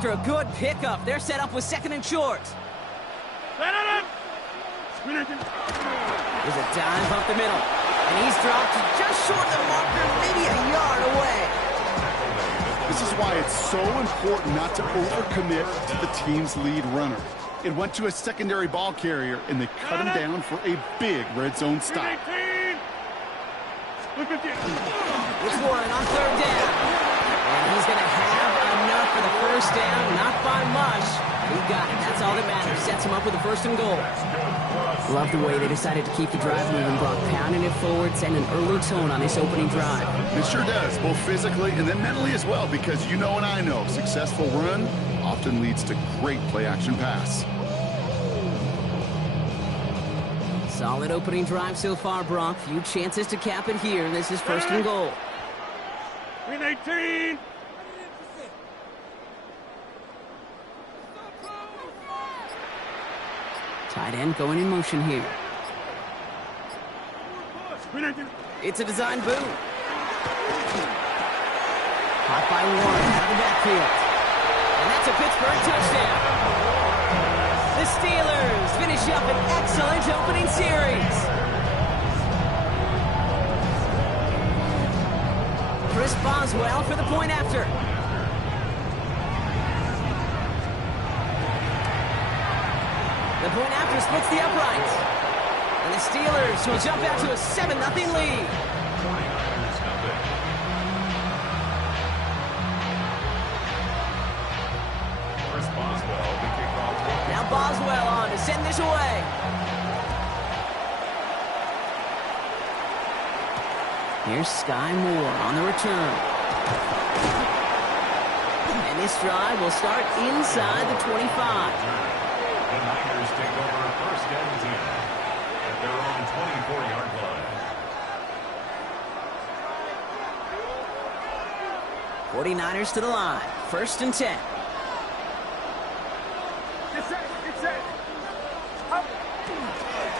After a good pickup, they're set up with second and short. There's a dive up the middle. And he's dropped just short of the marker, maybe a yard away. This is why it's so important not to overcommit to the team's lead runner. It went to a secondary ball carrier, and they cut him down for a big red zone stop. It's Warren on third down. And he's going to have enough for the first down, not by much. He got it. That's all that matters. Sets him up with a first and goal. Love the way they decided to keep the drive moving, Brock, pounding it forward, setting an early tone on this opening drive. It sure does, both physically and then mentally as well, because you know and I know, successful run often leads to great play-action pass. Solid opening drive so far, Brock. Few chances to cap it here. This is first and goal. 18. Tight end going in motion here. It's a design boot. Caught by Warren out of the backfield. And that's a Pittsburgh touchdown. The Steelers finish up an excellent opening series. Chris Boswell for the point after. The point after splits the uprights. And the Steelers will jump out to a 7-0 lead. Now Boswell on to send this away. Here's Sky Moore on the return. And this drive will start inside the 25. The Niners take over first and 10 at their own 24-yard line. 49ers to the line. First and 10.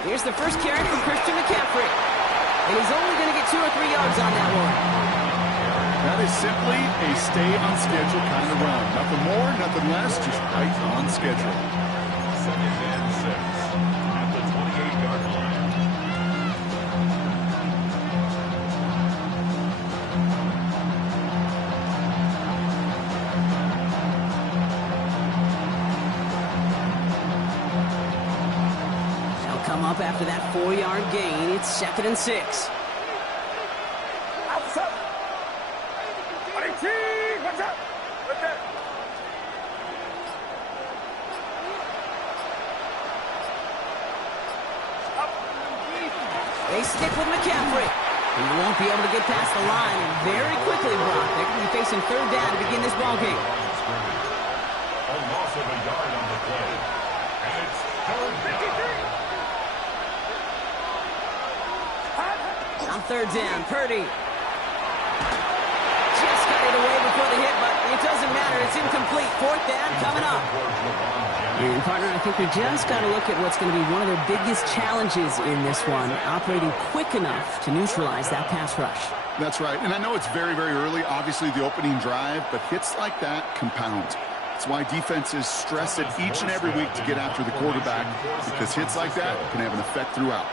Here's the first carry from Christian McCaffrey. And he's only going to get 2 or 3 yards on that one. That is simply a stay on schedule kind of run. Nothing more, nothing less, just right on schedule. Second and 6 at the 28-yard line. They'll come up after that 4-yard gain. It's second and 6. They stick with McCaffrey. He won't be able to get past the line, and very quickly, Brock, they're going to be facing third down to begin this ballgame. A loss of a yard on the play. And it's third down. On third down, Purdy. Just got it away before the hit, but it doesn't matter. It's incomplete. Fourth down coming up. And, partner, I think we just got to look at what's going to be one of their biggest challenges in this one, operating quick enough to neutralize that pass rush. That's right. And I know it's very, very early, obviously the opening drive, but hits like that compound. That's why defenses stress it each and every week to get after the quarterback, because hits like that can have an effect throughout.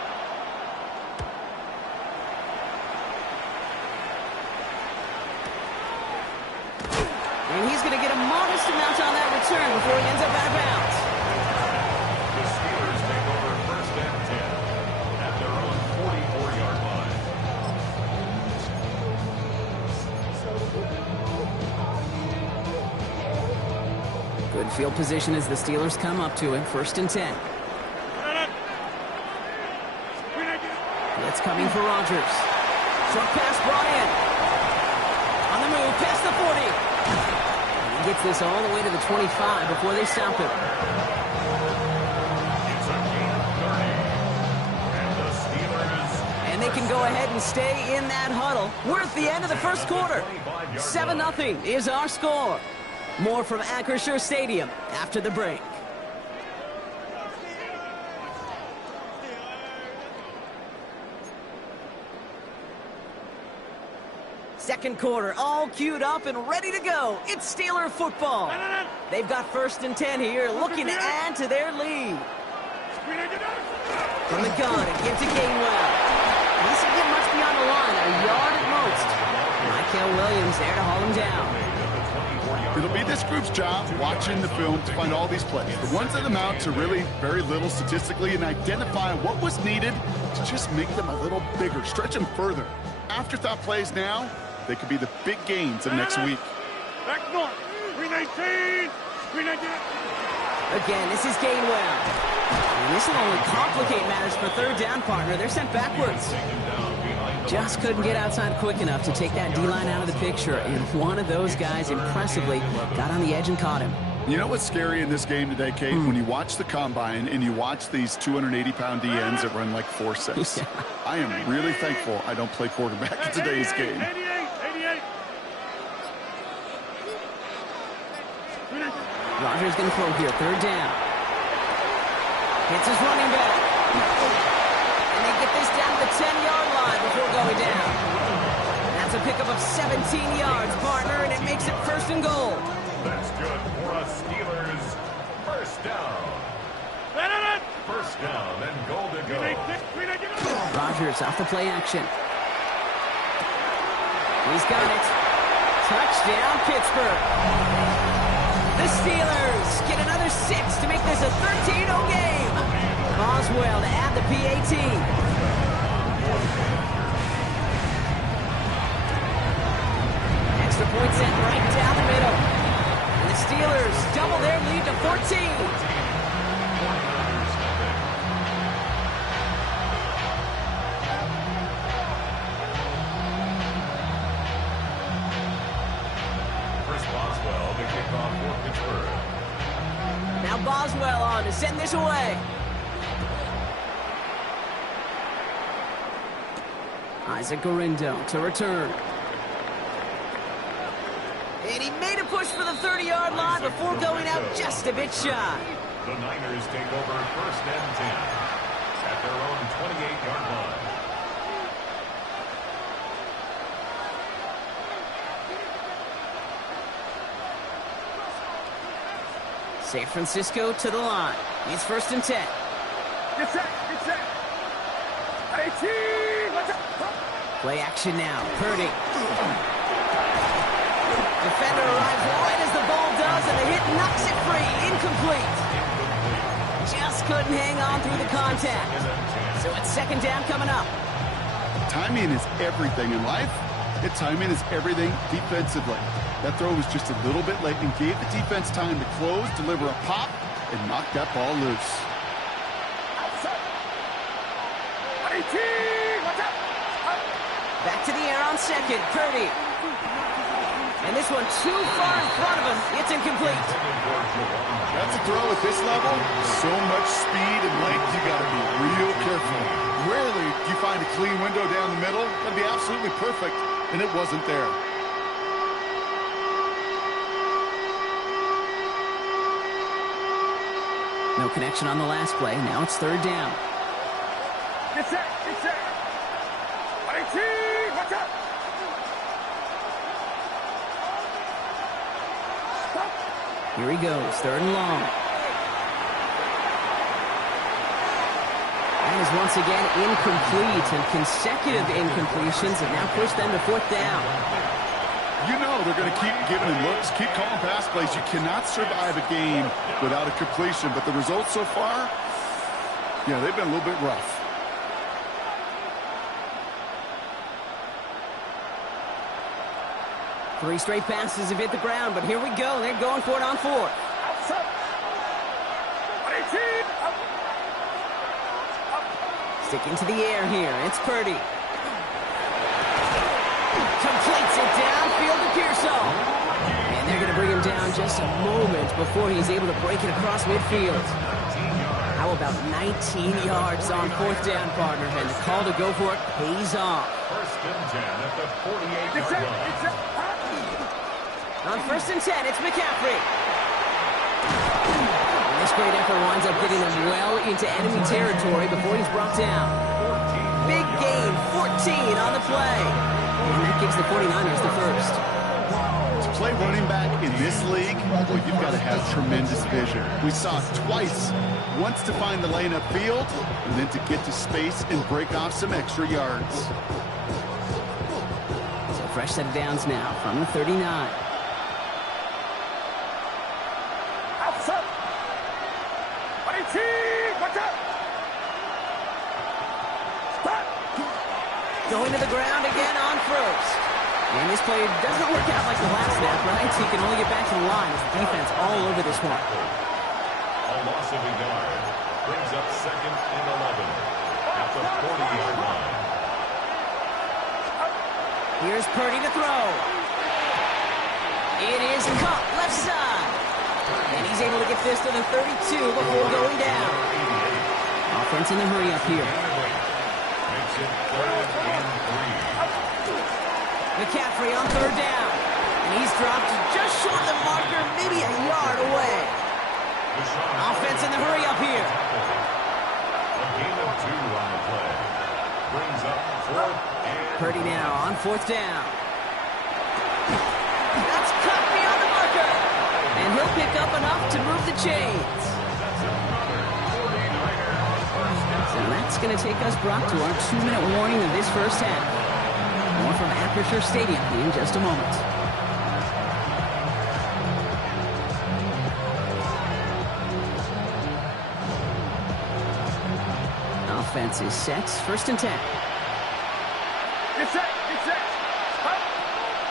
And he's going to get a modest amount on that return before he ends up out of bounds. The Steelers take over first and 10 at their own 44-yard line. Good field position as the Steelers come up to it. First and 10. Blitz coming for Rodgers. Short pass brought in. On the move, past the 40. He gets this all the way to the 25 before they stop him. It's a gain of 30. And the Steelers... And they can go ahead and stay in that huddle. We're at the end of the first quarter. 7-0 is our score. More from Acrisure Stadium after the break. Second quarter, all queued up and ready to go. It's Steeler football. They've got 1st and 10 here, looking to add to their lead. From the gun, it gives to Gainwell. He doesn't get much beyond the line, a yard at most. Michael Williams there to haul him down. It'll be this group's job, watching the film, to find all these plays. The ones that amount to really very little statistically, and identify what was needed to just make them a little bigger, stretch them further. Afterthought plays now, they could be the big gains of next week. Back north. 319. 319. Again, this is Gainwell. And this will only complicate matters for 3rd down, partner. They're sent backwards. Just couldn't get outside quick enough to take that D-line out of the picture, and one of those guys impressively got on the edge and caught him. You know what's scary in this game today, Kate? When you watch the combine and you watch these 280-pound DNs that run like 4.6. Yeah. I am really thankful I don't play quarterback in today's game. 88. Rodgers going to throw here, 3rd down. Hits his running back. And they get this down to the 10-yard line before going down. That's a pickup of 17 yards, partner, and it makes it 1st and goal. That's good for us Steelers. 1st down. 1st down and goal to go. Rodgers off the play action. He's got it. Touchdown, Pittsburgh. The Steelers get another 6 to make this a 13-0 game. Boswell to add the PAT. Extra point sent right down the middle. And the Steelers double their lead to 14. Boswell to kick off for Pittsburgh. Now Boswell on to send this away. Isaac Gorindo to return. And he made a push for the 30-yard line before going out just a bit shy. The Niners take over 1st and 10 at their own 28-yard line. San Francisco to the line. It's 1st and 10. Get set. Play action now. Purdy. Defender arrives right as the ball does, and the hit knocks it free. Incomplete. Just couldn't hang on through the contact. So it's 2nd down coming up. Timing is everything in life. And timing is everything defensively. That throw was just a little bit late and gave the defense time to close, deliver a pop, and knock that ball loose. Back to the air on 2nd. Purdy. And this one too far in front of him. It's incomplete. That's a throw at this level. So much speed and length, you got to be real careful. Rarely do you find a clean window down the middle. That'd be absolutely perfect, and it wasn't there. No connection on the last play. Now it's 3rd down. Get set. Watch out. Here he goes. 3rd and long. That is once again incomplete, and consecutive incompletions have now pushed them to 4th down. You know they're going to keep giving him looks, keep calling pass plays. You cannot survive a game without a completion, but the results so far, yeah, they've been a little bit rough. Three straight passes have hit the ground, but here we go. They're going for it on 4th. Sticking to the air here. It's Purdy. Completes it downfield to Pearsall. And they're going to bring him down just a moment before he's able to break it across midfield. How about 19 yards on 4th down, partner? And the call to go for it pays off. 1st and 10 at the 48-yard line. On 1st and 10, it's McCaffrey. And this great effort winds up getting him well into enemy territory before he's brought down. Big gain, 14 on the play. And that gives the 49ers the first. To play running back in this league, well, you've got to have tremendous vision. We saw it twice. Once to find the lane upfield, and then to get to space and break off some extra yards. So fresh set of downs now from the 39. Going to the ground again on first. And this play doesn't work out like the last snap, right? So he can only get back to the line as the defense all over this one. A loss of a yard brings up 2nd and 11 at the 40-yard line. Here's Purdy to throw. It is caught left side. And he's able to get this to the 32 before going down. Offense in the hurry up here. Makes it 3rd and 3. McCaffrey on 3rd down. And he's dropped just short of the marker, maybe a yard away. Offense in the hurry up here. A gain of 2 on the play. Brings up 4th and Purdy now on 4th down. That's cut beyond the marker. And he'll pick up enough to move the chains. So that's going to take us, Brock, to our 2-minute warning of this first half. More from Acrisure Stadium in just a moment. Offense is set. 1st and 10. Get set.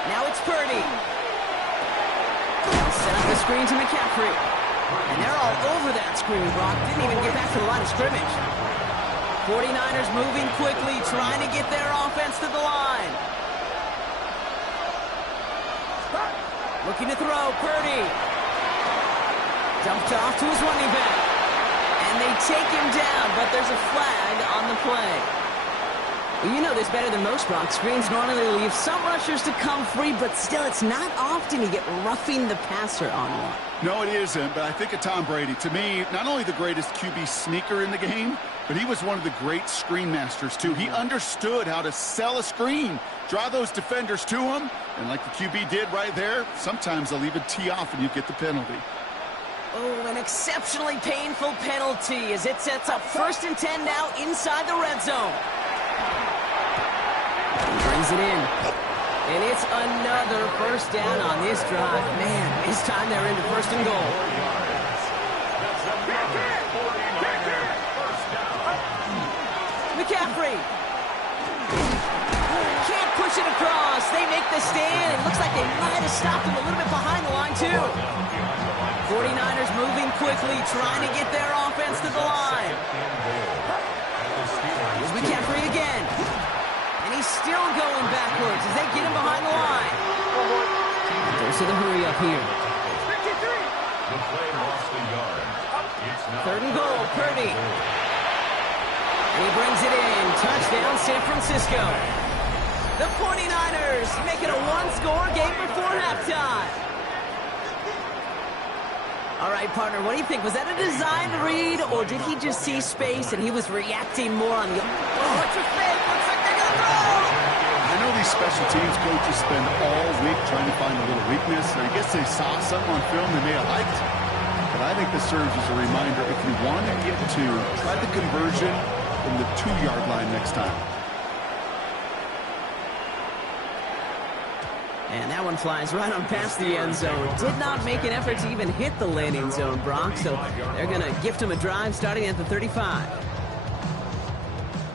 Now it's Purdy. They'll set up the screen to McCaffrey. And they're all over that screen, Brock. Didn't even get back to the line of scrimmage. 49ers moving quickly, trying to get their offense to the line. Looking to throw, Purdy. Dumped off to his running back. And they take him down, but there's a flag on the play. Well, you know this better than most, Brock. Screens normally leave some rushers to come free, but still, it's not often you get roughing the passer on one. No, it isn't, but I think of Tom Brady. To me, not only the greatest QB sneaker in the game, but he was one of the great screen masters, too. He understood how to sell a screen, draw those defenders to him, and like the QB did right there, sometimes they'll even tee off and you get the penalty. Oh, an exceptionally painful penalty as it sets up 1st and 10 now inside the red zone. He brings it in. And it's another 1st down on this drive. Man, this time they're into 1st and goal. McCaffrey. Can't push it across. They make the stand. It looks like they might have stopped him a little bit behind the line, too. 49ers moving quickly, trying to get their offense to the line. Here's McCaffrey again. And he's still going backwards as they get him behind the line. Goes to the hurry up here. The play lost a yard. It's now 3rd and goal, Purdy. And he brings it in. Touchdown, San Francisco. The 49ers make it a one-score game before halftime. All right, partner, what do you think? Was that a designed read, or did he just see space and he was reacting more on the... Oh, it's a fake. Looks like they're going to throw. I know these special teams coaches spend all week trying to find a little weakness. I guess they saw something on film they may have liked. But I think this serves as a reminder, if you want to get to, try the conversion from the 2-yard line next time. And that one flies right on past the end zone. Did not make an effort to even hit the landing zone, Brock. So they're going to gift him a drive starting at the 35.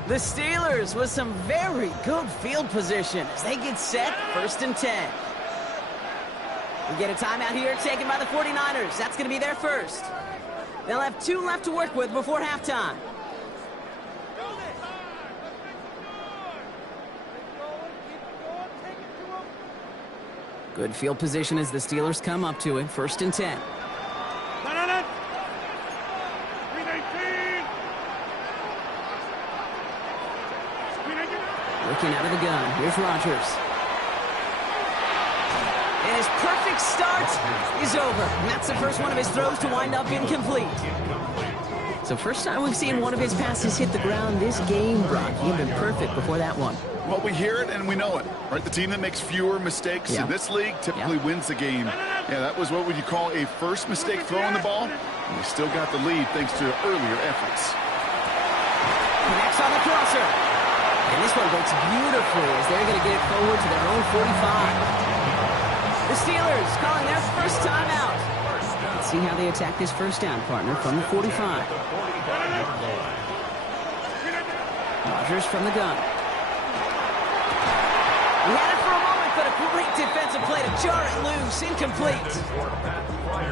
The Steelers with some very good field position as they get set 1st and 10. We get a timeout here taken by the 49ers. That's going to be their first. They'll have 2 left to work with before halftime. Good field position as the Steelers come up to it. 1st and 10. Looking out of the gun. Here's Rodgers. And his perfect start is over. And that's the first one of his throws to wind up incomplete. So first time we've seen one of his passes hit the ground this game, Brock. He'd been perfect before that one. Well, we hear it and we know it, right? The team that makes fewer mistakes in this league typically wins the game. Yeah, that was what would you call a first mistake throwing the ball, and they still got the lead thanks to earlier efforts. Connects on the crosser. And this one breaks beautifully as they're going to get it forward to their own 45. The Steelers calling their first timeout. Let's see how they attack this first down, partner, from the 45. Rodgers from the gun. He had it for a moment, but a great defensive play to jar it loose. Incomplete.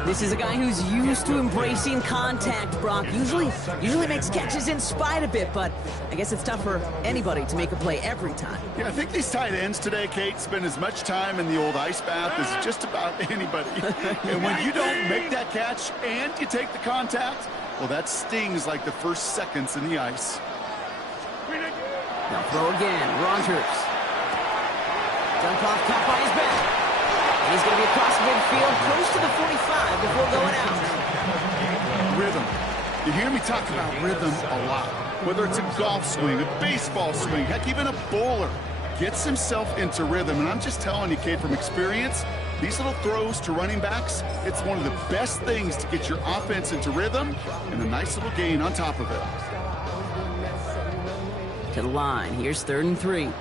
This is a guy who's used to embracing contact, Brock. Usually makes catches in spite of it, but I guess it's tough for anybody to make a play every time. Yeah, I think these tight ends today, Kate, spend as much time in the old ice bath as just about anybody. And when you don't make that catch and you take the contact, well, that stings like the first seconds in the ice. Now throw again, Rodgers. Dunk off, caught by his back. And he's going to be across midfield, close to the 45 before going out. Rhythm. You hear me talk about rhythm a lot. Whether it's a golf swing, a baseball swing, heck, even a bowler gets himself into rhythm. And I'm just telling you, Kate, from experience, these little throws to running backs, it's one of the best things to get your offense into rhythm and a nice little gain on top of it. To the line. Here's 3rd and 3.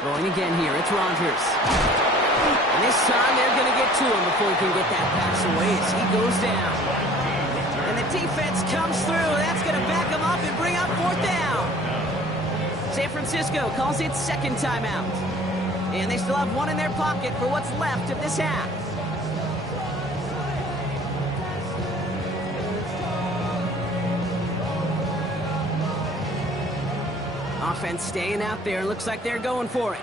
Throwing again here. It's Rodgers. And this time they're going to get to him before he can get that pass away as he goes down. And the defense comes through. That's going to back him up and bring up 4th down. San Francisco calls it 2nd timeout. And they still have one in their pocket for what's left of this half. Offense staying out there. Looks like they're going for it.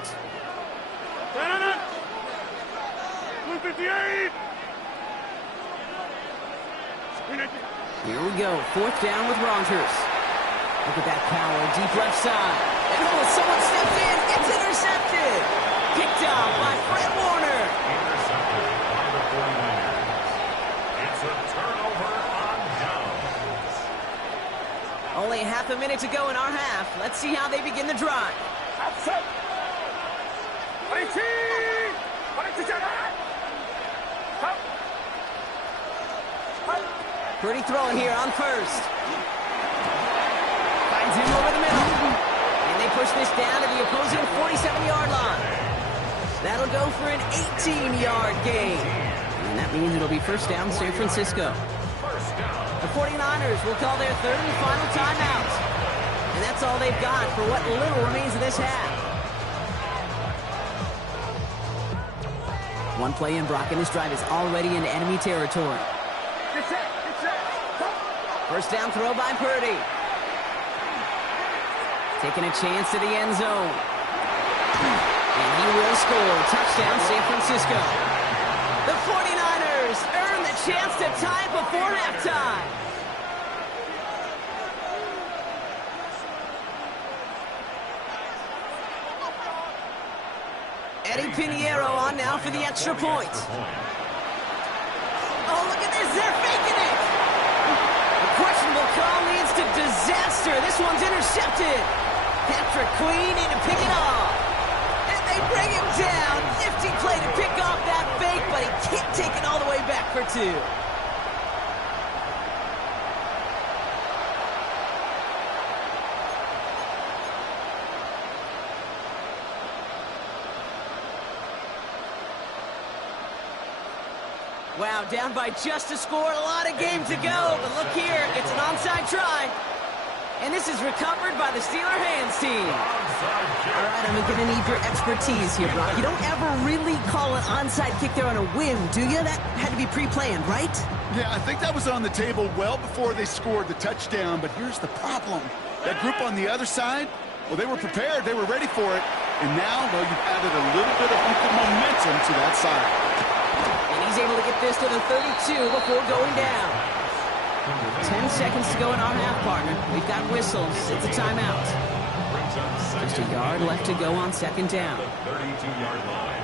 Here we go. 4th down with Rodgers. Look at that power. Deep left side. And someone steps in. It's intercepted. Picked off by Fred Warner. Intercepted by the 49ers. It's a turnover on downs. Only half a minute to go in our half. Let's see how they begin the drive. Pretty throwing here on 1st. Finds him over the middle. And they push this down to the opposing 47-yard line. That'll go for an 18-yard gain. And that means it'll be 1st down San Francisco. The 49ers will call their 3rd and final timeout. And that's all they've got for what little remains of this half. One play in, Brock, and this drive is already in enemy territory. 1st down throw by Purdy. Taking a chance to the end zone. And he will score. Touchdown, San Francisco. The 49ers earn the chance to tie before halftime. Eddie Pinheiro on now for the extra point. Oh, look at this. They're faking it. A questionable call leads to disaster. This one's intercepted. Patrick Queen in to pick it off. And they bring him down. Nifty play to pick off that fake, but he can't take it all the way back for 2. Wow, down by just a score, a lot of game to go. But look here, it's an onside try. And this is recovered by the Steeler hands team. All right, I'm going to need your expertise here, Brock. You don't ever really call an onside kick there on a whim, do you? That had to be pre-planned, right? Yeah, I think that was on the table well before they scored the touchdown. But here's the problem. That group on the other side, well, they were prepared. They were ready for it. And now, well, you've added a little bit of momentum to that side. And he's able to get this to the 32 before going down. 10 seconds to go in our half, partner. We've got whistles. It's a timeout. Just a yard left to go on 2nd down. 32-yard line.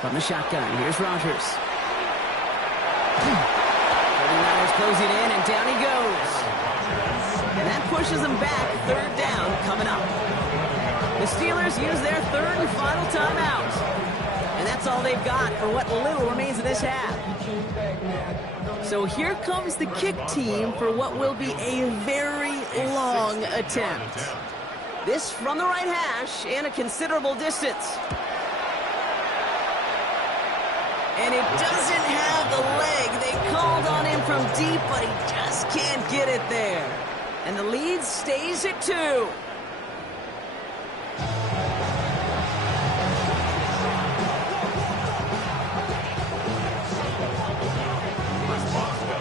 From the shotgun, here's Rodgers. 49ers closing in, and down he goes. And that pushes them back. Third down coming up. The Steelers use their third and final timeout. And that's all they've got for what little remains of this half. So here comes the kick team for what will be a very long attempt. This from the right hash and a considerable distance. And it doesn't have the leg. They called on him from deep, but he just can't get it there. And the lead stays at 2.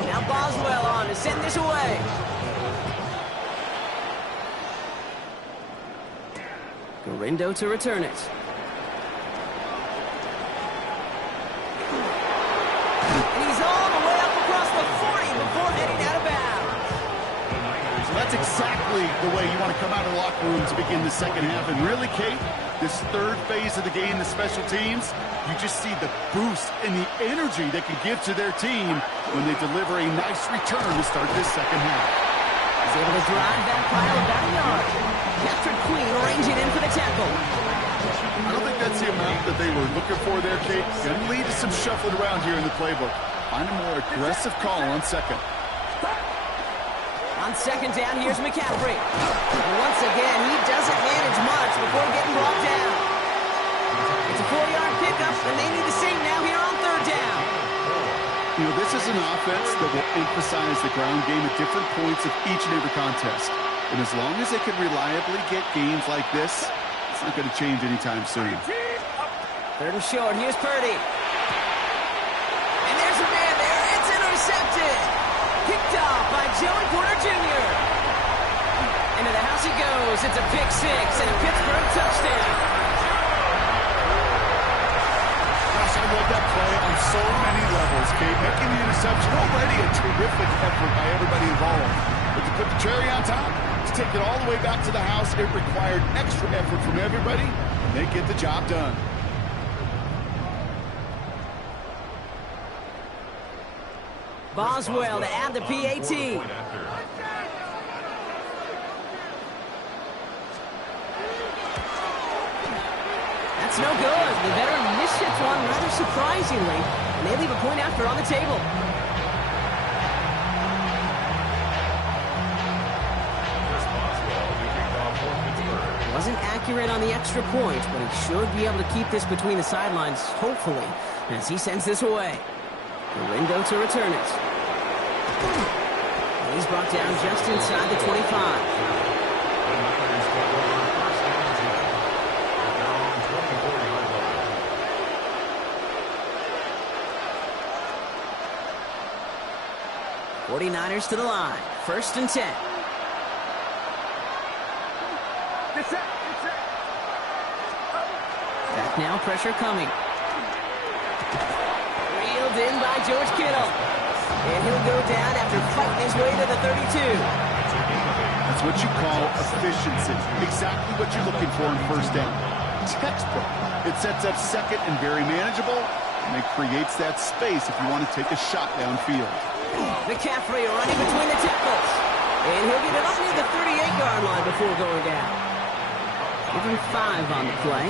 Now Boswell on to send this away. Gorindo to return it. And he's all the way up across the 40 before heading out of bounds. So that's exactly the way you want to come out of the locker room to begin the second half. And really, Kate, this third phase of the game, the special teams, you just see the boost and the energy they can give to their team when they deliver a nice return to start this second half. He's able to drive that pile about a yard. Patrick Queen ranging in for the tackle. I don't think that's the amount that they were looking for there, Kate. Going to lead to some shuffling around here in the playbook. Find a more aggressive call on second. On second down, here's McCaffrey. And once again, he doesn't manage much before getting brought down. It's a 4-yard pickup, and they need the same now here on third down. You know, this is an offense that will emphasize the ground game at different points of each and every contest. And as long as they can reliably get games like this, it's not going to change anytime soon. Third and short, here's Purdy. And there's a man there, it's intercepted. Picked off by Joey Porter Jr. Into the house he goes, it's a pick six and a Pittsburgh touchdown. Gosh, I love that play on so many levels, Kate. Making the interception already a terrific effort by everybody involved. But to put the cherry on top, to take it all the way back to the house, it required extra effort from everybody, and they get the job done. Boswell to add the PAT. That's no good. The veteran mishits one rather surprisingly, and they leave a point after on the table. Wasn't accurate on the extra point, but he should be able to keep this between the sidelines, hopefully, as he sends this away. Gorindo to return it. And he's brought down just inside the 25. '49ers to the line. 1st and 10. Back now, pressure coming. Reeled in by George Kittle. And he'll go down after fighting his way to the 32. That's what you call efficiency. Exactly what you're looking for in first down. Textbook. It sets up second and very manageable, and it creates that space if you want to take a shot downfield. McCaffrey running between the tackles. And he'll get it up near the 38-yard line before going down. Give him 5 on the play.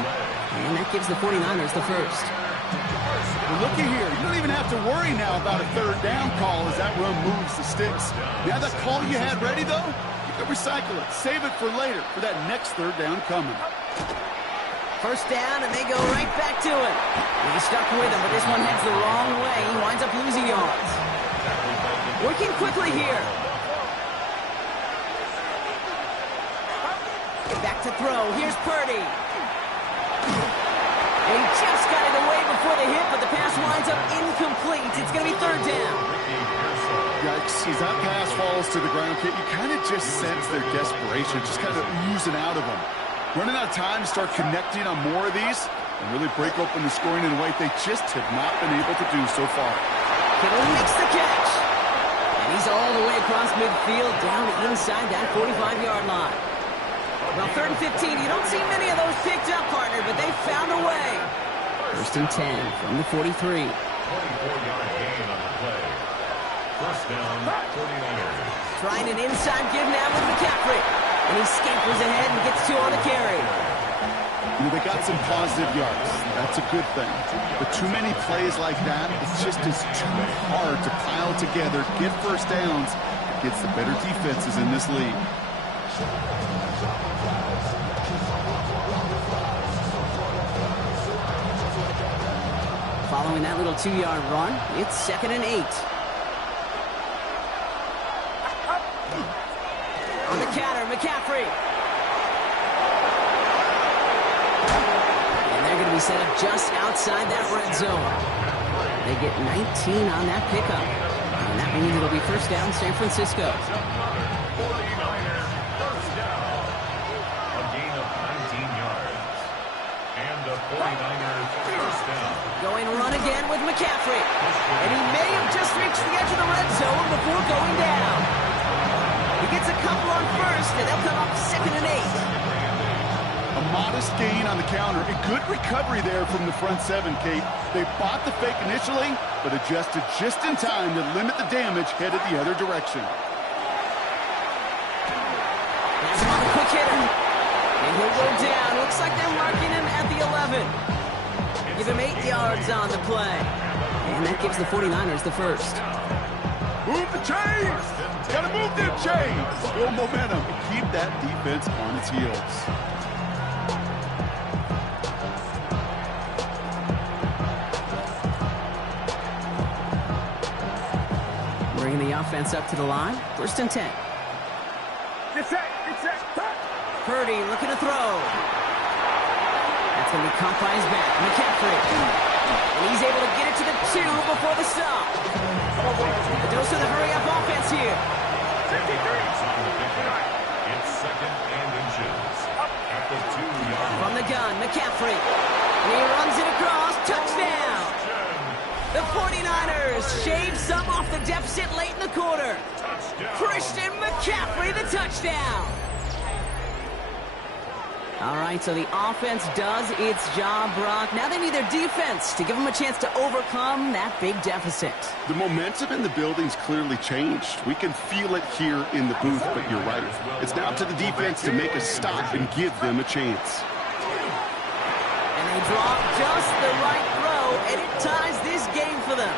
And that gives the 49ers the first. Well, looky here. You don't even have to worry now about a third down call as that run moves the sticks. Now that call you had ready, though, you can recycle it. Save it for later for that next third down coming. First down, and they go right back to it. And he's stuck with him, but this one heads the wrong way. He winds up losing yards. Working quickly here. Back to throw. Here's Purdy. And he just got it away before the hit, but the pass winds up incomplete. It's going to be third down. Yikes. As that pass falls to the ground, Kit, you kind of just sense their desperation, just kind of oozing out of them. Running out of time to start connecting on more of these and really break open the scoring in a way they just have not been able to do so far. Kittle makes the catch. And he's all the way across midfield, down inside that 45-yard line. Well, 3rd and 15, you don't see many of those picked up, partner, but they found a way. 1st and 10 from the 43. 24-yard gain on the play. First down, 49ers. Trying an inside give now with McCaffrey. And he scampers ahead and gets 2 on the carry. You know, they got some positive yards. That's a good thing. But too many plays like that, it just is too hard to pile together, get first downs against the better defenses in this league. Following that little 2-yard run, it's 2nd and 8. On the counter, McCaffrey. And they're going to be set up just outside that red zone. They get 19 on that pickup. And that means it'll be first down San Francisco. 49ers first down. A gain of 19 yards. And the 49ers first down. Going run again with McCaffrey. And he may have just reached the edge of the red zone before going down. He gets a couple on first, and they'll come up 2nd and 8. A modest gain on the counter. A good recovery there from the front 7, Kate. They bought the fake initially, but adjusted just in time to limit the damage headed the other direction. That's on the quick hitter. And he'll go down. Looks like they're marking him at the 11. Give him 8 yards on the play. And that gives the 49ers the first. Move the chains! Gotta move them chains! Build momentum. Keep that defense on its heels. Bringing the offense up to the line. 1st and 10. It's set. Purdy looking to throw. That's going to be caught by his back. McCaffrey. And he's able to get it to the 2 before the stop. A dose of the hurry-up offense here. It's 2nd and inches. At the 2-yard line. From the gun, McCaffrey. And he runs it across. Touchdown. The 49ers shave some off the deficit late in the quarter. Christian McCaffrey, the touchdown. All right, so the offense does its job, Brock. Now they need their defense to give them a chance to overcome that big deficit. The momentum in the building's clearly changed. We can feel it here in the booth, but you're right. It's now up to the defense to make a stop and give them a chance. And they drop just the right throw, and it ties this game for them.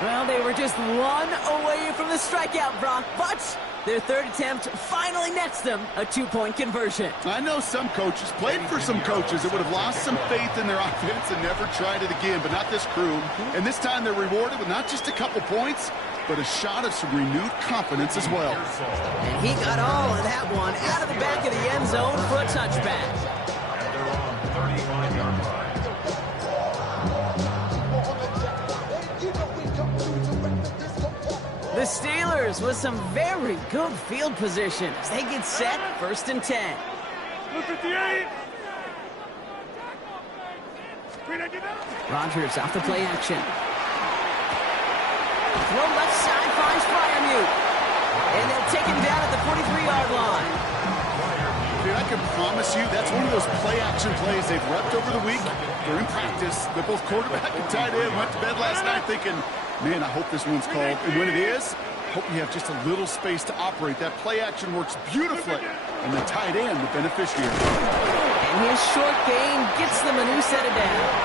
Well, they were just 1 away from the strikeout, Brock, but their 3rd attempt finally nets them a 2-point conversion. I know some coaches, played for some coaches that would have lost some faith in their offense and never tried it again, but not this crew. And this time they're rewarded with not just a couple points, but a shot of some renewed confidence as well. And he got all of that one out of the back of the end zone for a touchback. At their own 35-yard line. The Steelers with some very good field position as they get set, 1st and 10. 58. Rodgers off the play action. Throw left side finds Freiermuth. And they'll take him down at the 43-yard line. Dude, I can promise you that's one of those play-action plays they've repped over the week. During practice, they're both quarterback and tight end went to bed last night thinking, man, I hope this one's called. And when it is, I hope you have just a little space to operate. That play-action works beautifully. And the tight end, the beneficiary. And his short gain gets them a new set of downs.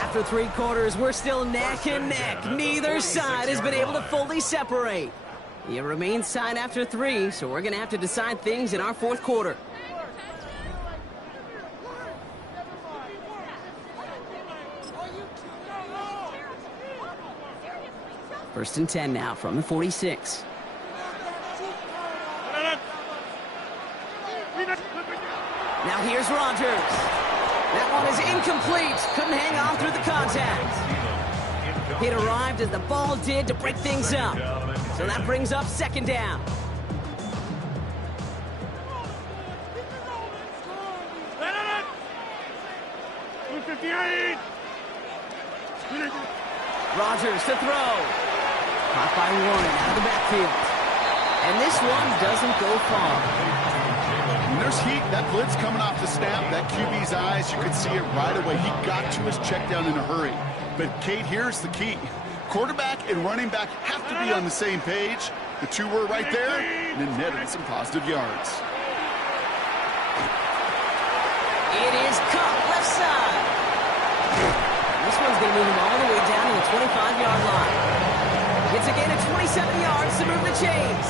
After 3 quarters, we're still neck and neck. Neither side has been able to fully separate. It remains tied after 3, so we're going to have to decide things in our 4th quarter. First and 10 now from the 46. Now here's Rodgers. That one is incomplete. Couldn't hang on through the contact. It arrived as the ball did to break things up. So that brings up 2nd down. Rodgers to throw. Caught by Warren out of the backfield. And this one doesn't go far. And there's heat. That blitz coming off the snap, that QB's eyes, you could see it right away. He got to his check down in a hurry. But, Kate, here's the key. Quarterback and running back have to be on the same page. The two were right there, and it netted some positive yards. It is caught left side. This one's going to move him all the way down to the 25-yard line. Gets a gain of 27 yards to move the chains.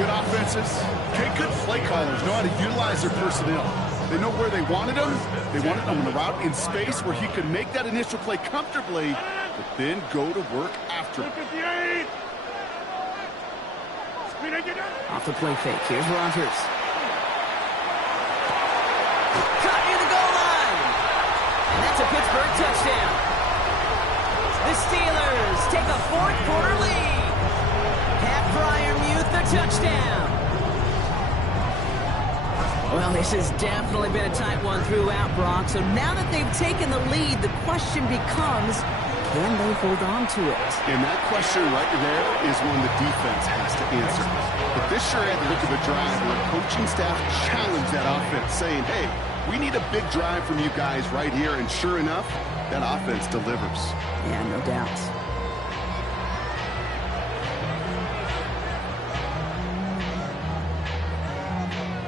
Good offenses. Okay, good play callers know how to utilize their personnel. They know where they wanted him. They wanted him on the route in space where he could make that initial play comfortably, but then go to work after. Off the play fake. Here's Rodgers. Caught near the goal line. And that's a Pittsburgh touchdown. The Steelers take a fourth-quarter lead. Pat Freiermuth, the touchdown. Well, this has definitely been a tight one throughout, Brock. So now that they've taken the lead, the question becomes, can they hold on to it? And that question right there is one the defense has to answer. But this sure had the look of a drive where the coaching staff challenged that offense, saying, hey, we need a big drive from you guys right here. And sure enough, that offense delivers. Yeah, no doubt.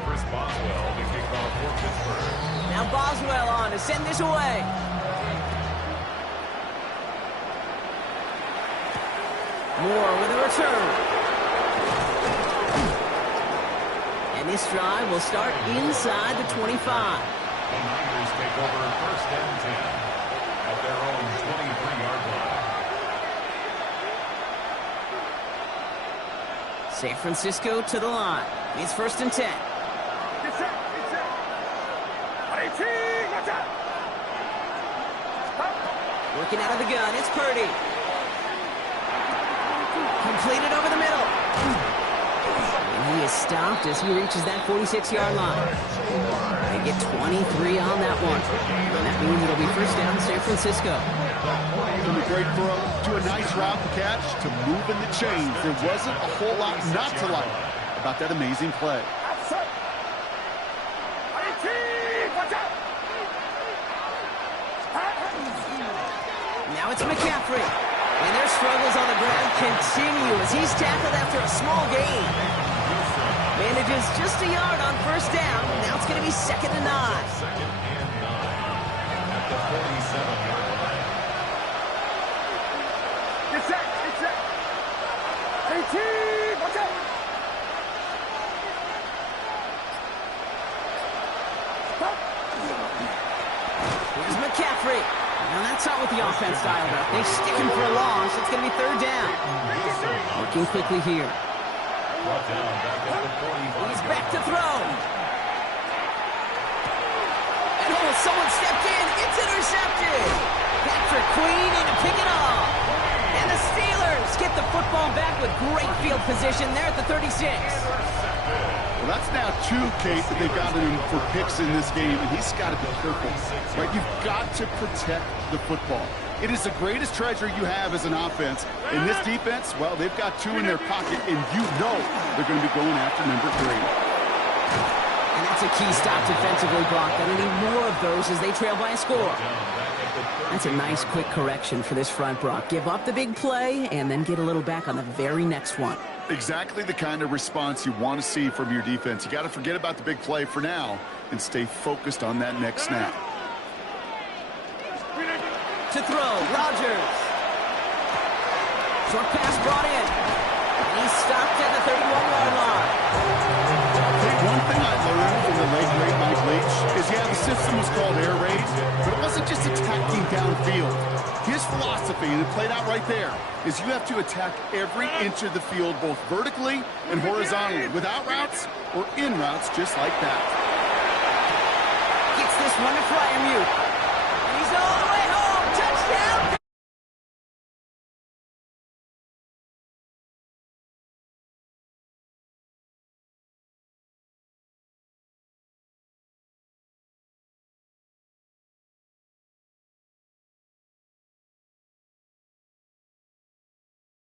Chris Boswell to kick off for Pittsburgh. Now Boswell on to send this away. Moore with a return. And this drive will start inside the 25. The Niners take over first and 10 at their own 23-yard line. San Francisco to the line. It's first and 10. Working out of the gun, it's Purdy. Completed over the middle. And he is stopped as he reaches that 46-yard line. They get 23 on that one. And that means it'll be first down San Francisco. From a great throw to a nice route and catch to moving the chains. There wasn't a whole lot not to like about that amazing play. Now it's McCaffrey. And their struggles on the ground continue as he's tackled after a small gain. Manages just a yard on first down. Now it's going to be second and 9. Second and 9 at the 47-yard line. Get set. 18, watch out. Here's McCaffrey. Now that's not what the offense dialed up. They stick him for a long, so it's going to be third down. Working quickly here. Brought down back at the 45. He's back to throw. And someone stepped in. It's intercepted. Patrick Queen in to pick it off. And the Steelers get the football back with great field position there at the 36. Well, that's now 2, Kate, that they've got him for picks in this game, and he's got to be careful. Right? You've got to protect the football. It is the greatest treasure you have as an offense. In this defense, well, they've got 2 in their pocket, and you know they're going to be going after number 3. And that's a key stop defensively, Brock. They're going to need more of those as they trail by a score. That's a nice quick correction for this front, Brock. Give up the big play and then get a little back on the very next one. Exactly the kind of response you want to see from your defense. You got to forget about the big play for now and stay focused on that next snap. To throw, Rodgers. Short pass brought in. And he's stopped at the 31-yard line. One thing I learned from the late great Mike Leach is, yeah, the system was called air raid, but it wasn't just attacking downfield. His philosophy, and it played out right there, is you have to attack every inch of the field, both vertically and horizontally, with out routes or in routes just like that. Gets this one to Freiermuth.